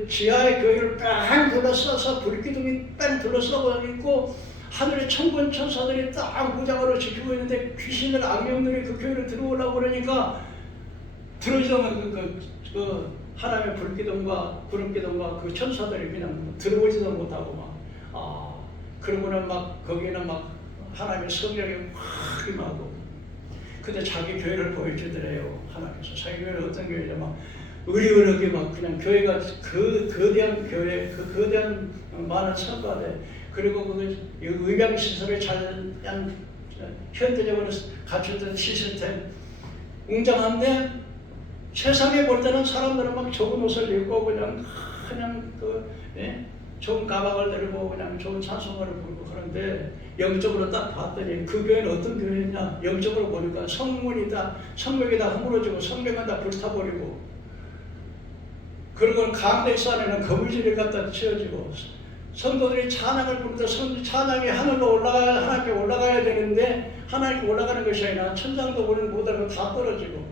지하의 교회를 뺑 둘러싸서 불기둥이 뺑 둘러싸고 있고, 하늘의 천군 천사들이 딱 무장으로 지키고 있는데 귀신들, 악령들이 그 교회를 들어오려고 그러니까 들어오지도 그 하나님의 불기둥과 구름기둥과 그 천사들이 그냥 들어오지도 못하고 그러고는 막 거기는 막 하나님의 성령이 확 임하고. 근데 자기 교회를 보여주더래요. 하나님께서 자기 교회는 어떤 교회냐, 막 의리의하게 막 그냥 교회가 그 거대한 교회, 그 거대한 많은 성가대, 그리고 그 의병시설에 잘 현대적으로 갖춰진 시스템 웅장한데, 세상에 볼 때는 사람들은 막 좋은 옷을 입고 그냥 좋은 가방을 들고 그냥 좋은 찬송가를 부르고 그런데, 영적으로 딱 봤더니 그 교회는 어떤 교회냐, 영적으로 보니까 성문이 다, 성벽이 다 허물어지고 성벽은 다 불타버리고, 그리고 강백산에는 거물질이 갖다 지어지고 성도들이 찬양을 부르는데 찬양이 하나님께 올라가야 되는데 하나님께 올라가는 것이 아니라 천장도 못하고 다 떨어지고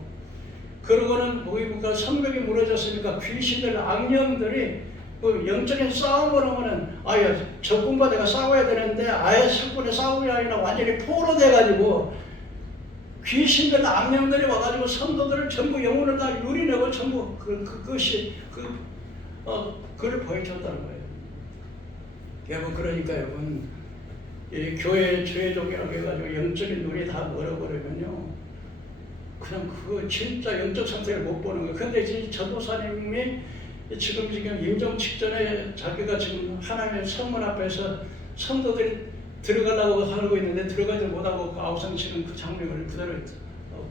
그러고는 보니까 성벽이 무너졌으니까 귀신들 악령들이 그 영적인 싸움을 하면은 아예 적군과 내가 싸워야 되는데 아예 적군의 싸움이 아니라 완전히 포로돼가지고 귀신들 악령들이 와가지고 성도들을 전부 영혼을 다 유린하고 전부 그것이 그를 보여줬다는 거예요. 여러분 그러니까 여러분 이 교회 죄족이라고 해가지고 영적인 눈이 다 멀어버리면요 그냥 그거 진짜 영적 상태를 못 보는 거예요. 근데 이 전도사님이 지금 임종 직전에 자기가 지금 하나님의 성문 앞에서 성도들이 들어가려고 하고 있는데 들어가지 못하고 그 아우성 치는 그 장면을 그대로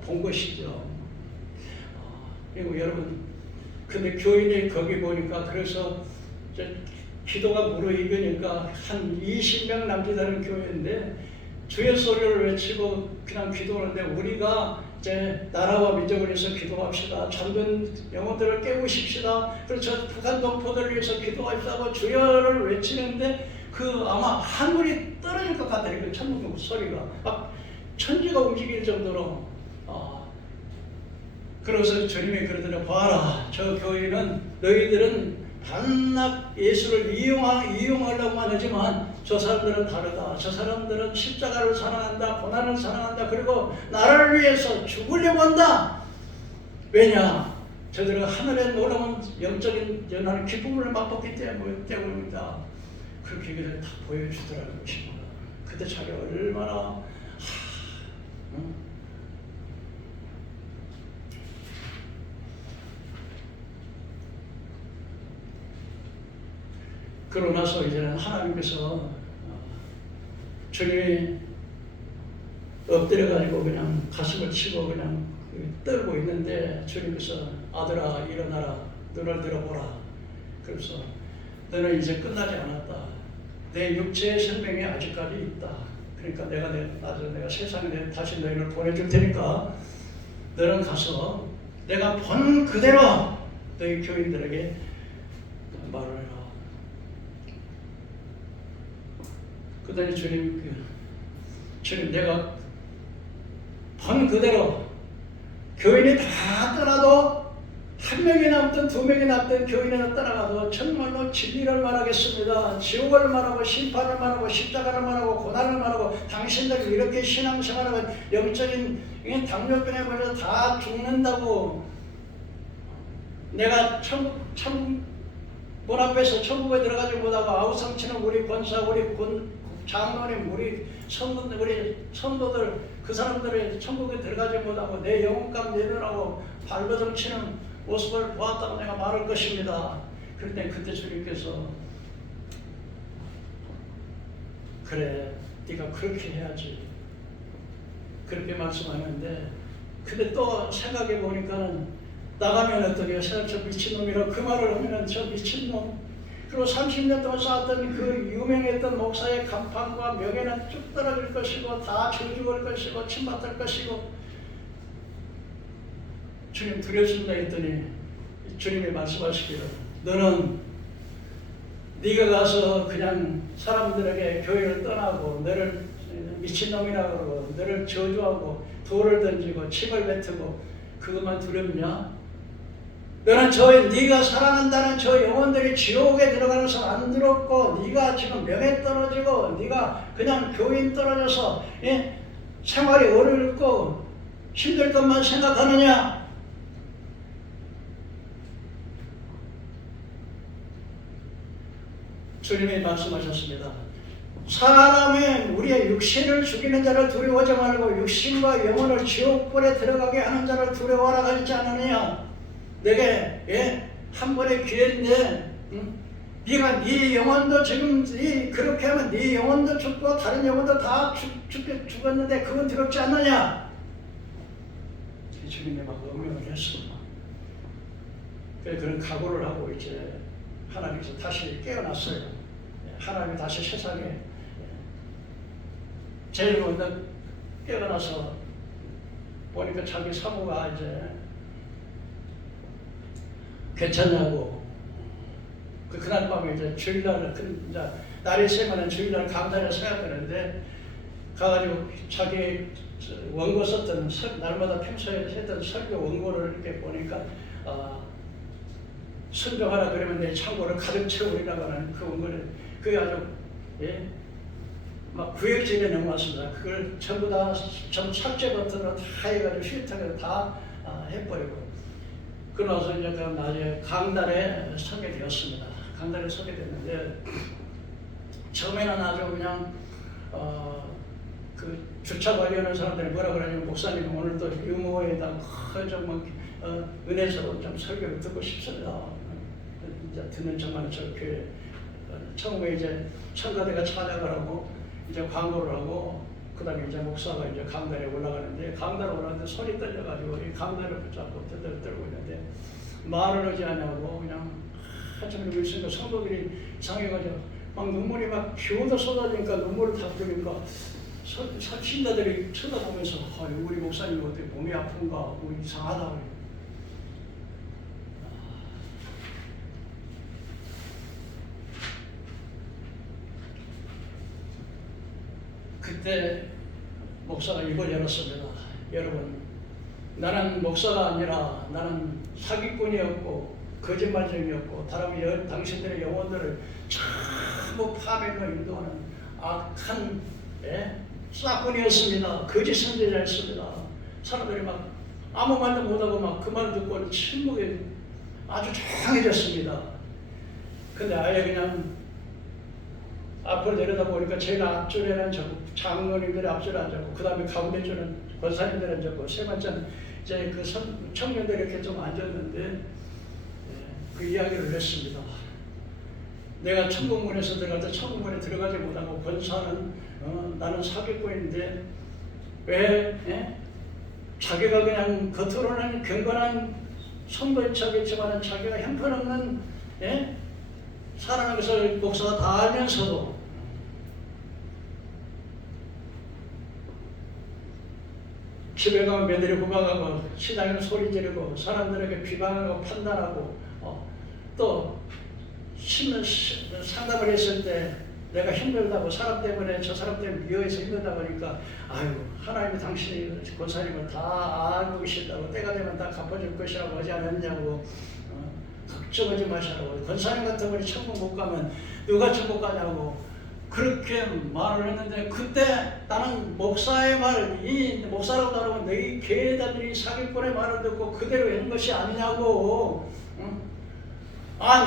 본 것이죠. 그리고 여러분 근데 교인이 거기 보니까 그래서 기도가 무르익으니까 한 20명 남짓하는 교회인데 주의 소리를 외치고 그냥 기도하는데 우리가 이제 나라와 민족을 위해서 기도합시다. 잠든 영혼들을 깨우십시다. 그래서 북한 동포들을 위해서 기도합시다. 주여를 외치는데 그 아마 하늘이 떨어질 것 같다. 그 천국 소리가 막 천지가 움직일 정도로 그래서 주님이 그러더라고요. 봐라, 저 교회는 너희들은 반납 예수를 이용하려고만 하지만 저 사람들은 다르다. 저 사람들은 십자가를 사랑한다. 고난을 사랑한다. 그리고 나를 위해서 죽으려고 한다. 왜냐? 저들은 하늘에 놀라운 영적인 연하는 기쁨을 맛봤기 때문입니다. 그렇게 그들 다 보여주더라는 것입니다. 그때 자기 얼마나 그러고 나서 이제는 하나님께서 주님이 엎드려가지고 그냥 가슴을 치고 그냥 떨고 있는데 주님께서 아들아 일어나라 눈을 들어보라. 그래서 너는 이제 끝나지 않았다. 내 육체의 생명이 아직까지 있다. 그러니까 내가 세상에 다시 너희를 보내줄 테니까 너는 가서 내가 본 그대로 너희 교인들에게 말을 해라. 그다음에 주님 내가 본 그대로 교인이 다 떠나도 한 명이 남든 두 명이 남든 교인이 떠나가도 정말로 진리를 말하겠습니다. 지옥을 말하고 심판을 말하고 십자가를 말하고 고난을 말하고 당신들이 이렇게 신앙생활하면 영적인 당뇨병에 걸려서 다 죽는다고 내가 문 앞에서 천국에 들어가지 못하고 아우성치는 우리 권사 우리 장로님 우리 성도들 우리 성도들 그 사람들이 천국에 들어가지 못하고 내 영혼감 내놓으라고 발버둥 치는 모습을 보았다고 내가 말할 것입니다. 그런데 그때 주님께서 그래 네가 그렇게 해야지 그렇게 말씀하는데 근데 또 생각해 보니까는 나가면 어떻게 저 미친놈이라고 그 말을 하면 저 미친놈 그리고 30년 동안 쌓았던 그 유명했던 목사의 간판과 명예는 쭉 떨어질 것이고 다 저주할 것이고 침받을 것이고 주님 두렵습니다 했더니 주님이 말씀하시기를 너는 네가 가서 그냥 사람들에게 교회를 떠나고 너를 미친놈이라고 그러고 너를 저주하고 돌을 던지고 침을 뱉고 그것만 두렵냐? 너는 네가 사랑한다는 저 영혼들이 지옥에 들어가면서 안 들었고 네가 지금 명예 떨어지고 네가 그냥 교인 떨어져서 생활이 어렵고 힘들 것만 생각하느냐? 주님이 말씀하셨습니다. 사람의 우리의 육신을 죽이는 자를 두려워하지 말고 육신과 영혼을 지옥불에 들어가게 하는 자를 두려워하라 하지 않느냐? 내게 한 번의 기회인데 네가 네 영혼도 지금 그렇게 하면 네 영혼도 죽고 다른 영혼도 다 죽었는데 그건 두렵지 않느냐? 주님이 막 명령을 했습니다. 그런 각오를 하고 이제 하나님께서 다시 깨어났어요. 하나님이 다시 세상에 제일 먼저 깨어나서 보니까 자기 사모가 이제 괜찮냐고 그날 밤에 이제 주일날 이제 날이 새면은 주일날 강단에 서야 되는데 가가지고 자기 원고 썼던 날마다 평소에 했던 설교 원고를 이렇게 보니까 순종하라 그러면 내 창고를 가득 채우리라고 하는 그 원고를 그게 아주 막 구역질에 넘어왔습니다. 그걸 전부 다 삭제 버튼으로 다 해가지고 휘트하게 다 해버리고 그러나서 이제 나중에 강단에 서게 되었습니다. 강단에 서게 됐는데 처음에는 아주 그냥 그 주차 관리하는 사람들이 뭐라 그러냐면 목사님 오늘 또 유머에다 좀 은혜스러운 좀 설교를 듣고 싶습니다. 이제 듣는 정말 저렇게 처음에 이제 청가대가 찾아가라고 이제 광고를 하고 그다음에 이제 목사가 이제 강단에 올라가는데 강단에 올라가는데 손이 떨려가지고 이 강단을 붙잡고 떨고 있는데 말을 하지 않냐고 그냥 한참 그러고 있으니까 성도들이 상해가지고 막 눈물이 막 비오다 쏟아지니까 눈물을 다 흘리니까 신자들이 쳐다보면서 우리 목사님 어떻게 몸이 아픈가 우리 이상하다. 그때 목사가 입을 열었습니다. 여러분, 나는 목사가 아니라 나는 사기꾼이었고 거짓말쟁이였고 당신들의 영혼들을 전부 파멸로 인도하는 악한 싹군이었습니다. 거짓 선지자였습니다. 사람들이 막 아무 말도 못하고 막 그 말 듣고는 침묵에 아주 조용해졌습니다. 근데 아예 그냥 앞으로 내려다보니까 제일 앞줄에는 장로님들이 앞줄에 앉았고 그 다음에 가운데 줄은 권사님들이 앉았고 세 번째는 이제 그 청년들이 이렇게 좀 앉았는데 그 이야기를 했습니다. 내가 천국문에서 들어갈 때 천국문에 들어가지 못하고 권사는 나는 사기꾼인데 왜 자기가 그냥 겉으로는 경건한 성도인 척이지만 자기가 형편없는 사람인 것을 목사가 다 알면서도 집에 가면 며느리 구박하고 시장에서 소리 지르고 사람들에게 비방하고 판단하고 또 상담을 했을 때 내가 힘들다고 사람 때문에 저 사람 때문에 미워해서 힘들다고 하니까 아유 하나님이 당신이 권사님을 다 알고 계신다고 때가 되면 다 갚아줄 것이라고 하지 않았냐고 걱정하지 마시라고 권사님 같은 분이 천국 못 가면 누가 천국 가냐고 그렇게 말을 했는데 그때 나는 목사의 말, 이 목사라고 하면 너희 교회자들이 사기꾼의 말을 듣고 그대로 한 것이 아니냐고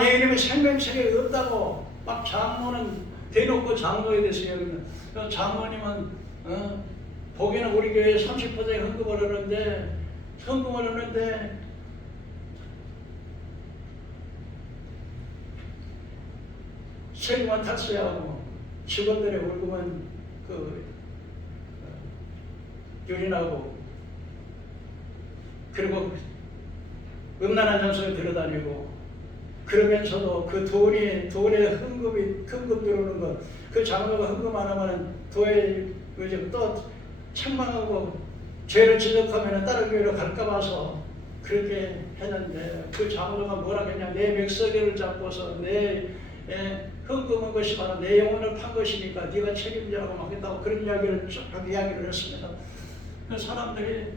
내 이름에 생명책이 없다고 막 장로는 대놓고 장로에 대해서 얘기하는 장로님은 보기에는 우리 교회에 30% 헌금을 하는데 세금만 탔어야하고 직원들의 월급은 유린하고 그리고 음란한 장소에 들어다니고 그러면서도 그 돈에 헌금 들어오는 것, 그 장로가 헌금 안 하면 도에 또 책망하고 죄를 지적하면 다른 교회로 갈까 봐서 그렇게 했는데 그 장로가 뭐라 했냐 내 맥서기를 잡고서 내 헌금한 것이 바로 내 영혼을 판 것이니까 네가 책임지라고 막 했다고 그런 이야기를 쭉 이야기를 했습니다. 그 사람들이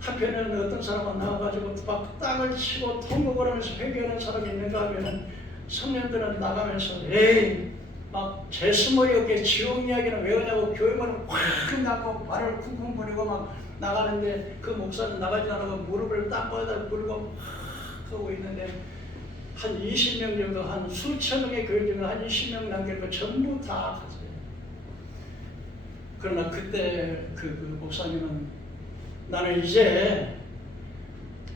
한편에는 어떤 사람은 나와가지고 막 땅을 치고 통곡을 하면서 회개하는 사람이 있는가 하면은 청년들은 나가면서 막 제스머리 없게 지옥 이야기는 왜 하냐고 교회만을 확 나고 말을 쿵쿵 부리고 막 나가는데 그 목사는 나가지 않고 무릎을 땅바닥에 꿇고 하고 있는데 한 20명 정도 한 수천 명의 교회 중에 한 20명 남겨놓고 전부 다 갔어요. 그러나 그때 그 목사님은 나는 이제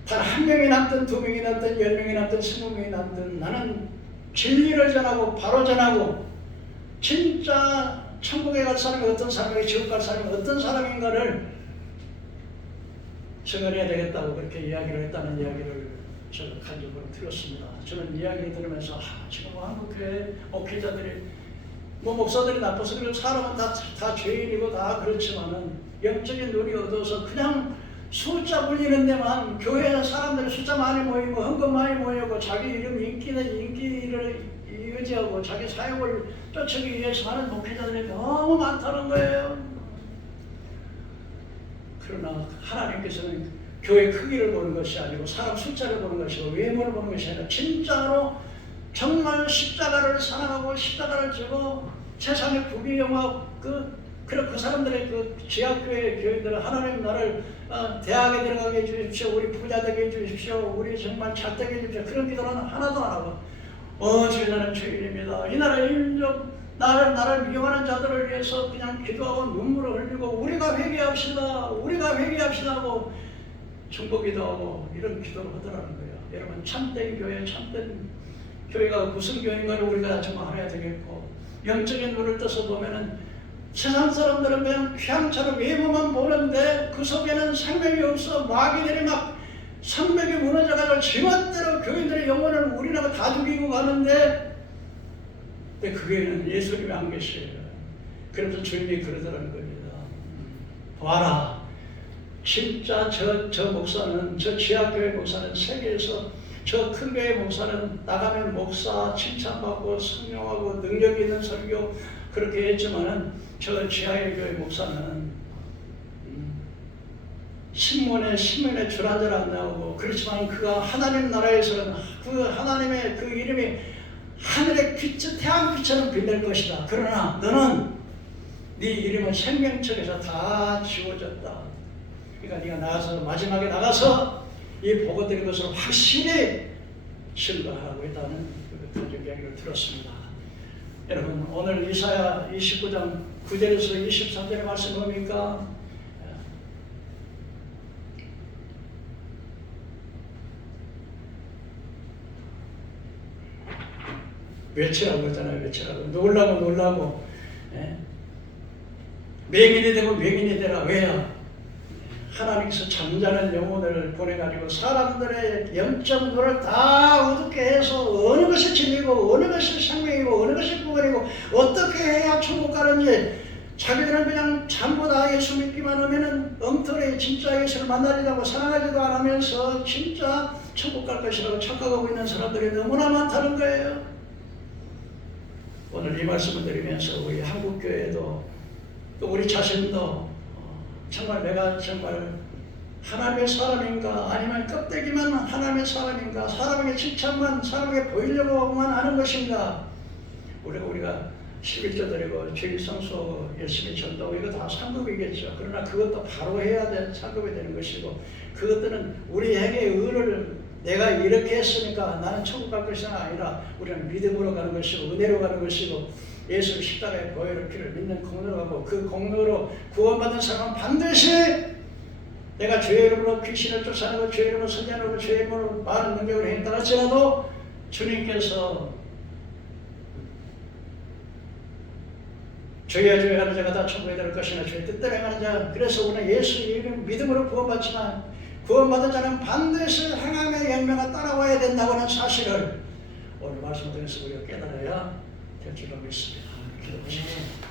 단 한 명이 남든 두 명이 남든 10명이 남든 20명이 남든 나는 진리를 전하고 바로 전하고 진짜 천국에 갈 사람이 어떤 사람이 지옥 갈 사람이 어떤 사람인가를 증언해야 되겠다고 그렇게 이야기를 했다는 이야기를 저는 간접으로 들었습니다. 저는 이야기를 들으면서 지금 한국교회 목회자들이 목사들이 나빠서 그래도 사람은 다 죄인이고 다 그렇지만은 영적인 눈이 어두워서 그냥 숫자 불리는 데만 교회 사람들이 숫자 숫자 많이 모이고 헌금 많이 모이고 자기 이름 인기를 유지하고 자기 사역을 쫓기 위해서 하는 목회자들이 너무 많다는 거예요. 그러나 하나님께서는 교회 크기를 보는 것이 아니고 사람 숫자를 보는 것이고 외모를 보는 것이 아니라 진짜로 정말 십자가를 사랑하고 십자가를 지고 세상의 부귀영화 그 사람들의 그 지하교회 교인들은 하나님 나를 대학에 들어가게 해주십시오. 우리 부자 되게 해주십시오. 우리 정말 잘 되게 해주십시오. 그런 기도는 하나도 안 하고 주여 나는 죄인입니다. 이 나라의 인적 나를 미워하는 자들을 위해서 그냥 기도하고 눈물을 흘리고 우리가 회개합시다 하고 중보기도 하고 이런 기도를 하더라는 거예요. 여러분 참된 교회 참된 교회가 무슨 교회인가를 우리가 정말 알아야 되겠고 영적인 눈을 떠서 보면은 세상 사람들은 그냥 휘황처럼 외모만 보는데 그 속에는 생명이 없어 마귀들이 막 성벽이 무너져가지고 지멋대로 교인들의 영혼을 우리나라 다 죽이고 가는데 근데 그게는 예수님이 안 계셔요. 그래서 주님이 그러더라는 겁니다. 봐라 진짜 저 목사는 저 지하교회 목사는 세계에서 저 큰 교회 목사는 나가면 목사 칭찬받고 성령하고 능력 있는 설교 그렇게 했지만은 저 지하의 교회 목사는 신문에 줄 한 줄 안 나오고 그렇지만 그가 하나님 나라에서는 그 하나님의 그 이름이 하늘의 빛 태양빛처럼 빛날 것이다. 그러나 너는 네 이름은 생명책에서 다 지워졌다. 그러니까 네가 나가서 마지막에 나가서 이 보고 드린 것을 확실히 증거하라고 했다는 그런 이야기를 들었습니다. 여러분 오늘 이사야 29장 9절에서 23절의 말씀 뭡니까? 외치라고 했잖아요. 외치라고 놀라고 맹인이 되고 맹인이 되라. 왜요? 하나님께서 잠자는 영혼을 보내가지고 사람들의 영적 눈을 다 어둡게 해서 어느 것이 진리고 어느 것이 생명이고 어느 것이 구원이고 어떻게 해야 천국 가는지 자기들은 그냥 전부 다 예수 믿기만 하면은 엉터리 진짜 예수를 만나지도 않고 사랑하지도 않으면서 진짜 천국 갈 것이라고 착각하고 있는 사람들이 너무나 많다는 거예요. 오늘 이 말씀을 드리면서 우리 한국교회도 또 우리 자신도 정말 내가 정말 하나님의 사람인가 아니면 껍데기만 하나님의 사람인가 사람에게 칭찬만 사람에게 보이려고만 하는 것인가 우리가 11조 드리고 주일 성수 열심히 전도하고 이거 다 상급이겠죠. 그러나 그것도 바로 해야 될 상급이 되는 것이고 그것들은 우리 행의 의를 내가 이렇게 했으니까 나는 천국 갈 것이 아니라 우리는 믿음으로 가는 것이고 은혜로 가는 것이고 예수를 십자가의 보혈의 피를 믿는 공로로 가고 그 공로로 구원받은 사람은 반드시 내가 주의 이름으로 귀신을 쫓아내고 주의 이름으로 선전하고 주의 이름으로 많은 능력을 행했다 할지라도 주님께서 주여 주여 하는 자가 다 천국에 들어갈 것이나 주의 뜻대로 행하는 자 그래서 우리는 예수 이름 믿음으로 구원받지만 구원받은 자는 반드시 행함의 열매가 따라와야 된다고 하는 사실을 오늘 말씀을 통해서 우리가 깨달아야 될 줄로 믿습니다. 기도하십시오.